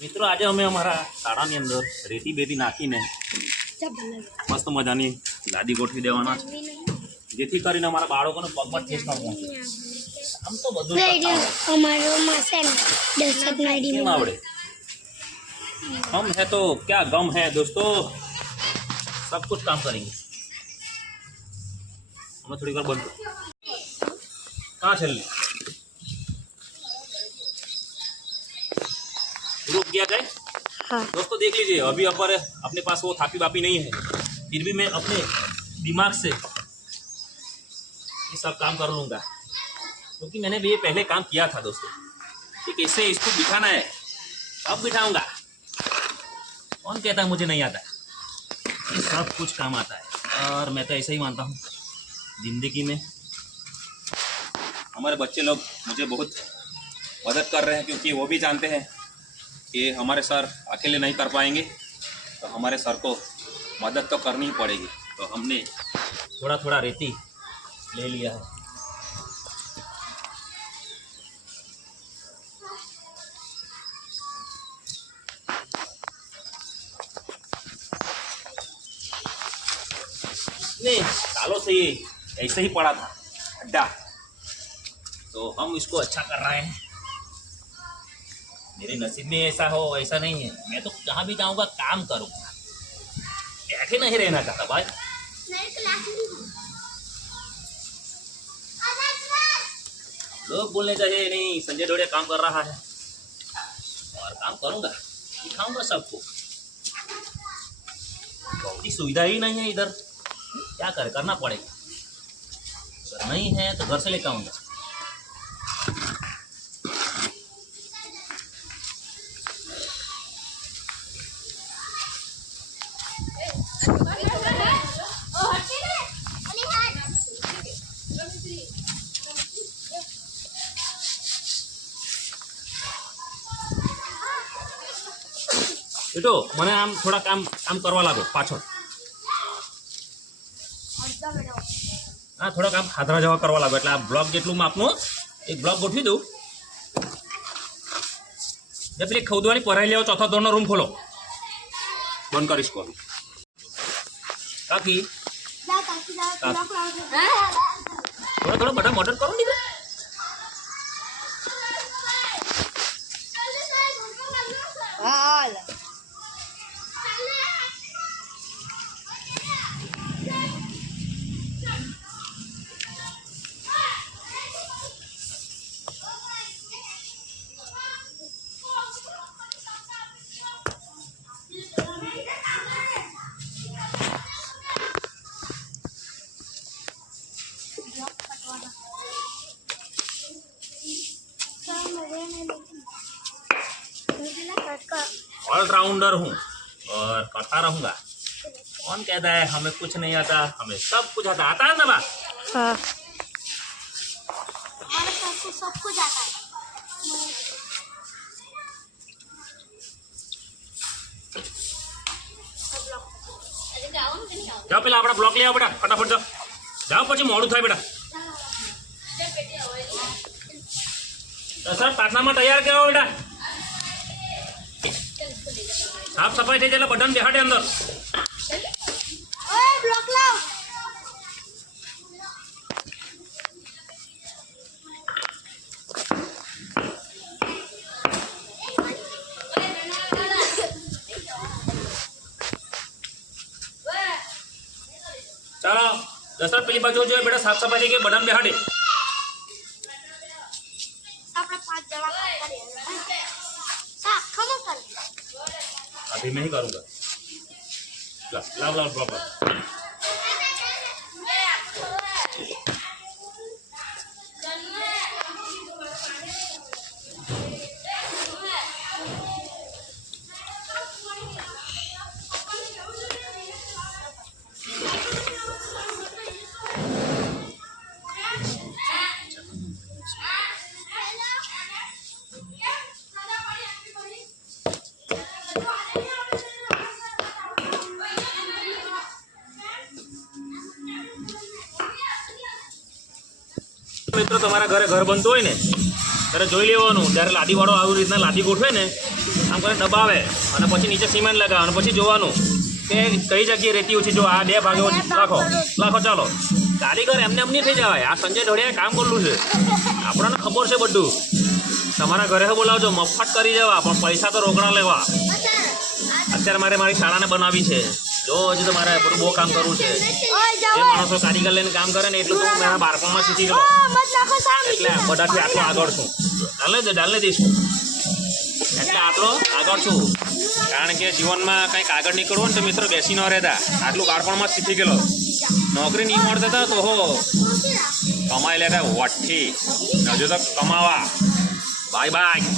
मित्रों आज अमे अमरा शाळानी अंदर रेती बेती नाखीने मस्त मजानी लादी गोठवी देवाना छे जेथी करीने अमरा बाळकोने पगमां ठेस न पहोंचे। आम तो बधुं हमारो मासेन दहशत मारी केम आवड़े। हम है तो क्या गम है दोस्तों, सब कुछ काम करेंगे। हमें थोड़ी बार बंद कहाँ चल रुक गया गए। हाँ। दोस्तों देख लीजिए अभी अपर अपने पास वो थापी बापी नहीं है, फिर भी मैं अपने दिमाग से ये सब काम कर लूँगा क्योंकि मैंने भी ये पहले काम किया था दोस्तों कि कैसे इसको बिठाना है। अब बिठाऊंगा। कौन कहता है मुझे नहीं आता, ये सब कुछ काम आता है और मैं तो ऐसा ही मानता हूँ जिंदगी में। हमारे बच्चे लोग मुझे बहुत मदद कर रहे हैं क्योंकि वो भी जानते हैं कि हमारे सर अकेले नहीं कर पाएंगे, तो हमारे सर को मदद तो करनी ही पड़ेगी। तो हमने थोड़ा थोड़ा रेती ले लिया है। नहीं सालों से ये ऐसे ही पड़ा था अड्डा, तो हम इसको अच्छा कर रहे हैं। मेरे नसीब में ऐसा हो ऐसा नहीं है, मैं तो जहाँ भी जाऊँगा काम करूँगा, बैठे नहीं रहना चाहता भाई। लोग बोलने चाहिए नहीं संजय डोड़िया काम कर रहा है, और काम करूँगा, दिखाऊंगा सबको। बहुत सुविधा ही नहीं है इधर, क्या करे करना पड़ेगा। अगर नहीं है तो घर से लेकर आऊँगा। बेटो मने आम थोड़ा काम काम करवा लागो पाछळ। हाँ थोड़ा काम हाथरा जवा करवा लागो એટલે આ બ્લોક જેટલું માપનું એક બ્લોક ગોઠવી દઉં। જે પેલી ખોદવાની પરાઈ લેવો ચોથા ધોરણનો રૂમ ખોલો, બંધ કરીશ કોલ કાકી। थोड़ा थोड़ा बड़ा मॉडल करो नहीं ऑलराउंडर हूँ और करता रहूँगा। कौन कहता है हमें कुछ नहीं आता, हमें सब कुछ आता। आता है ना बा? हाँ। हमारे सर को सब कुछ आता है। जाओ पहले अपना ब्लॉक ले आओ बेटा, फटाफट जाओ जाओ પછી મોડું થાય બેટા। तो सर प्रार्थनाમાં તૈયાર કેવો બેટા, साफ सफाई થઈ જાય બટન બેહાડે અંદર। ओए ब्लॉक लाओ। चलो दशरथ પેલી બાજુ જો બેટા साफ सफाई થઈ ગઈ બટન બેહાડે। આપણે 5 જણા કરીએ। સાફ ખમો कर। अभी मैं ही करूँगा। लाओ लाओ ब्लॉक लाओ। मित्रों તમારા ઘરે ઘર બનતું હોય ને ત્યારે જોઈ લેવાનું, જ્યારે લાદીવાળો આવી રીતના લાદી ગોઠવે ને આમ કરીને દબાવે અને પછી નીચે સિમેન્ટ લગાવે અને પછી જોવાનું કે કઈ જગ્યાએ રેતી ઓછી જો આ 2 ભાગે લાખો ચાલો કારીગર એમને એમ નહીં થઈ જવાય આ સંજય ઢોળિયાએ કામ કરેલું છે આપણને ખબર છે બધું તમારા ઘરે બોલાવજો મફત કરી જવા પણ પૈસા તો રોકડા લેવા અત્યારે મારે મારી શાળાને બનાવી છે જો હજી તો મારે બધું બહુ કામ કરવું છે જે માણસો કારીગર લઈને કામ કરે ને એટલું તો હું મારા બાળપણમાં શીખી ગયો એટલે બધાથી આટલો આગળ છું ડાલને દઈશું એટલે આટલો આગળ છું કારણ કે જીવનમાં કંઈક આગળ નીકળવું ને તો મિત્રો બેસી ન રહેતા આટલું બાળપણમાં શીખી ગયેલો નોકરી નહીં મળતા હતા તો હો કમાઈ લેતા વઠ્ઠી હજુ તો કમાવા બાય બાય